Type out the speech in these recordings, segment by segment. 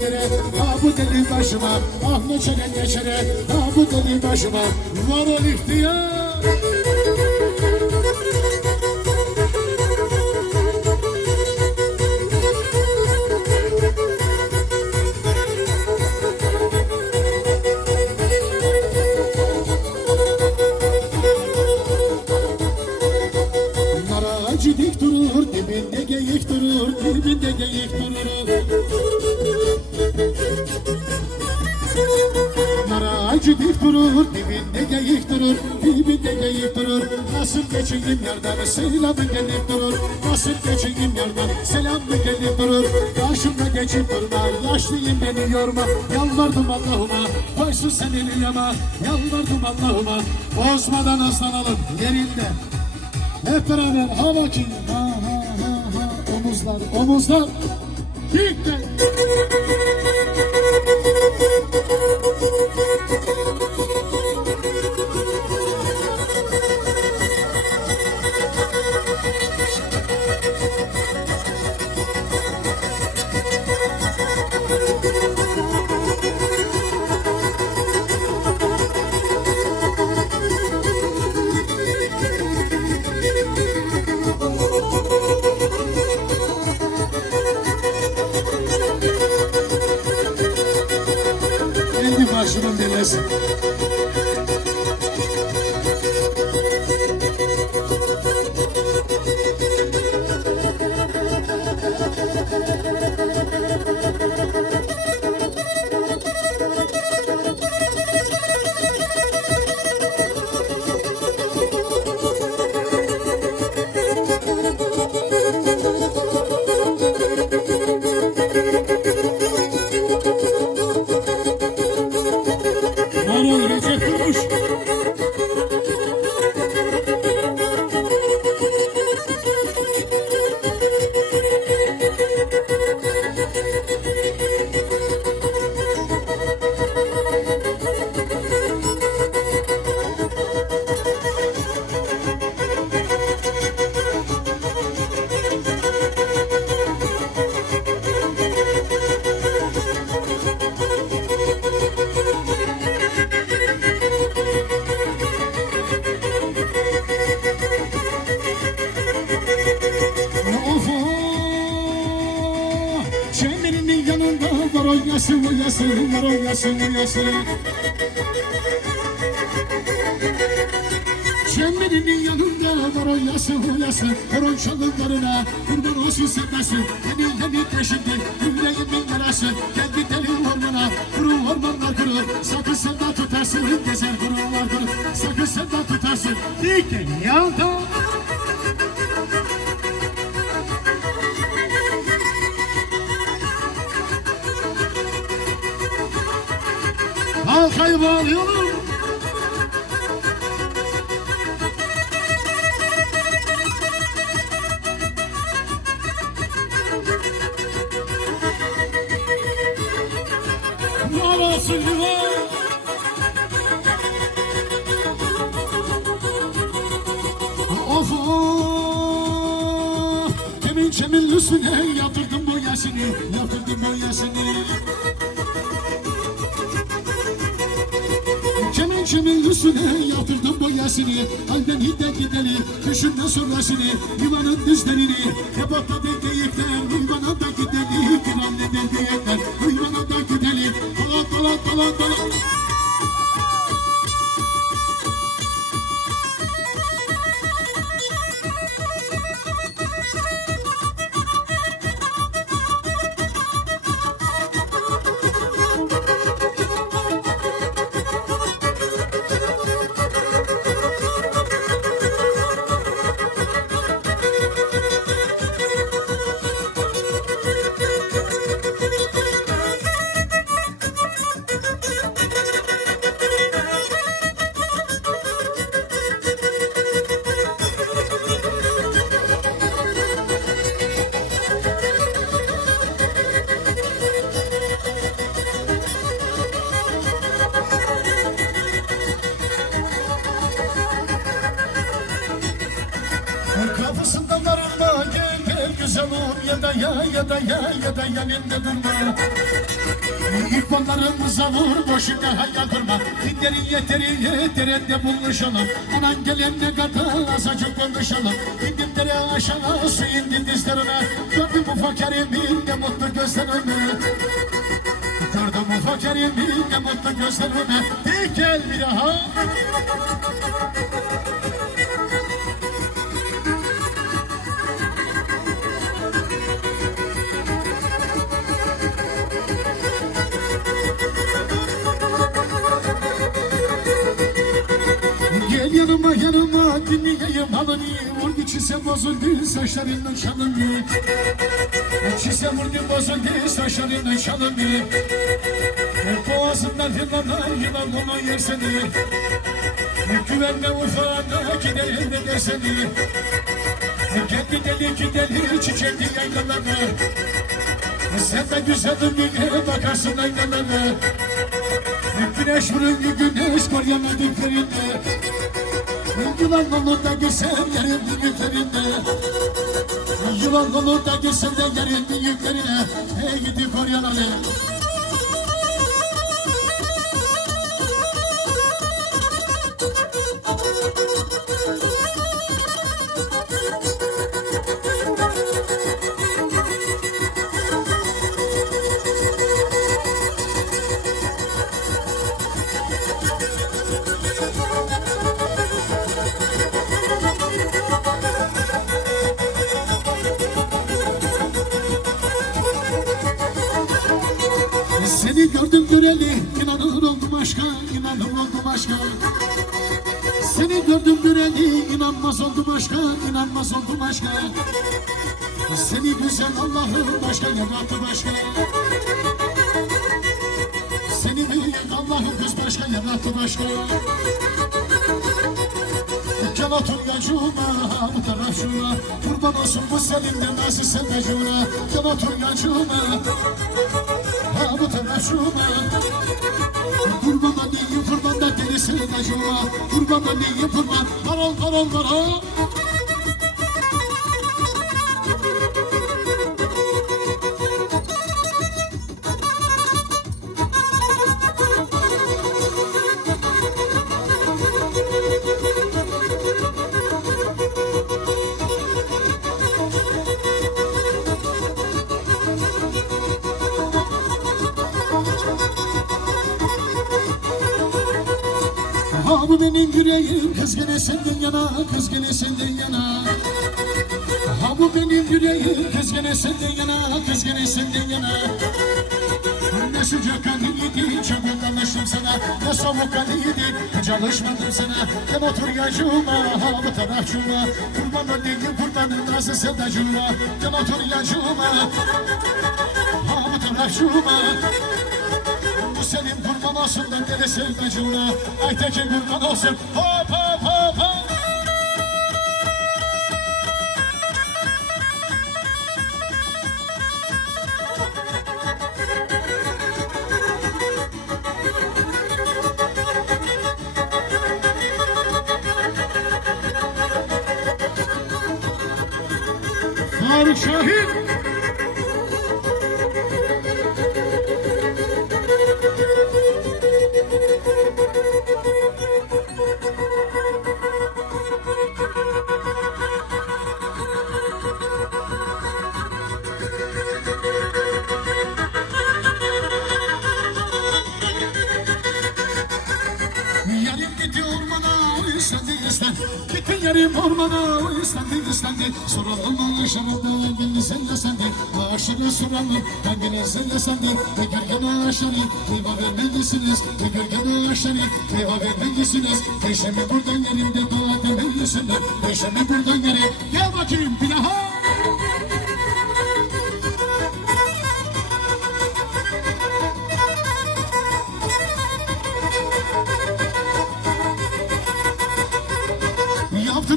Ha bu deli başıma Ah ne çene geçene Ha bu deli başıma Var ol ihtiyar geçeyim yerden Selamı gelip durur Nasıl geçeyim yerden Selamı gelip durur Karşımda geçip durma Yaşlıyım beni yorma Yalvardım Allah'ıma Koysun seni yama Yalvardım Allah'ıma Bozmadan ıslanalım yerinde hep beraber ha bakayım. Ha ha ha ha. Omuzlar, omuzlar. Dikkat. Kendi var oynasın oynasın Çemirinin yanında var oynasın oynasın Horon çalınlarına kurban olsun sevmesin Hemin hemin peşinde. Yüreğimin yarası Geldi deli ormana kuru ormanlar kuru Sakın sen de tutarsın gezer kurular kuru Sakın sen de tutarsın Dikin yanda Halkayı bağlıyorum. Var olsun divan. Of of Kemin çemin üstüne yatırdım bu yaşını Yatırdım bu yaşını Çemin üstüne yatırdım boyasını Halden hiddet gideli düşünme sonrasını Limanın dizlerini. Hep atladı geyikler Hıyvana da gideli Kral neden geyikler Hıyvana da Dolan dolan dolan dolan da ya ya da ya ya da yanında durma Mikrofonlarımıza vur boşuna hayal kurma. Dinlerin yeteri yeterinde buluşalım. Anan gelene kadar azıcık konuşalım. İndim dere aşağı su indi dizlerine Gördüm bu fakirimin ne mutlu gözlerine Gördüm bu fakirimin ne mutlu gözlerine Bir gel bir daha yanıma dinleyeyim halını Vur bir çise bozuldu saçlarının çalını Çise vurdu bozuldu saçlarının çalını Boğazından yılanlar yılan onu yer seni Güvenme ufağına gidelim de der seni Kendi deli ki deli çiçekli yaylalarına Sen de güzelim bir bakarsın aynalarına Güneş vurun güneş koryamadıklarında Yılan olur da gitsem yerin büyüklerinde Yılan olur da gitsem de yerin büyüklerine Hey gidi koryanalı gördüm göreli inanır oldum aşka inanır oldum aşka. Seni gördüm göreli inanmaz oldum aşka inanmaz oldum aşka. Seni güzel Allah'ım başka yarattı başka? Seni büyük Allah'ım kız başka yarattı başka? Gel otur yacuma bu taraf şuna. Kurban olsun bu seninle nasıl sevmecuna Gel otur yacuma Ha bu şuna Kurban da değil kurban da delisi yacuma Kurban da değil kurban Karol karol karol bu benim yüreğim kız gene senden yana kız gene senden yana. Ha bu benim yüreğim kız gene senden yana kız gene senden yana. Ne sıcak kanıydı çabuk anlaştım sana. Ne soğuk kanıydı hiç alışmadım sana. Gel otur yacuma ha bu tarafçuma Kurban olayım kurbanın nasıl sevdacuma Gel otur yacuma Ha bu tarafçuma senin kurban olsun da deli sevdacına Aytekin kurban olsun. Hop hop hop hop. Faruk Şahin Yarım ormana istendi istendi. Soralım hangini sen de sendi Ağaçlara soralım hangini sen de sendi Ve gölgen ağaçları meyve vermelisiniz. Ve gölgen ağaçları meyve vermelisiniz. Peşemi buradan yerinde dua demelisiniz Peşemi buradan yere Gel bakayım bir daha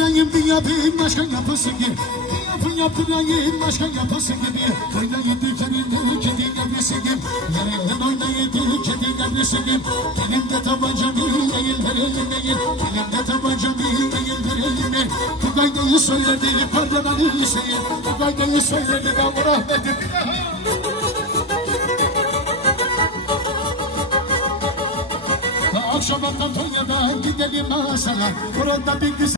Yaptırayım yapayım başka yapısın gibi Yapın yaptırayım başka yapısın gibi Oynayın dikeninde kedi yavrisi gibi Yerinden oynayın kedi yavrisi gibi Elimde tabanca bir değil vereyim değil. Elimde tabanca bir değil vereyim değil. Tugayda'yı söyledi paryadan iyisi Tugayda'yı söyledi ben rahmetim. Akşama Konya'da gidelim masala Orada bir güzel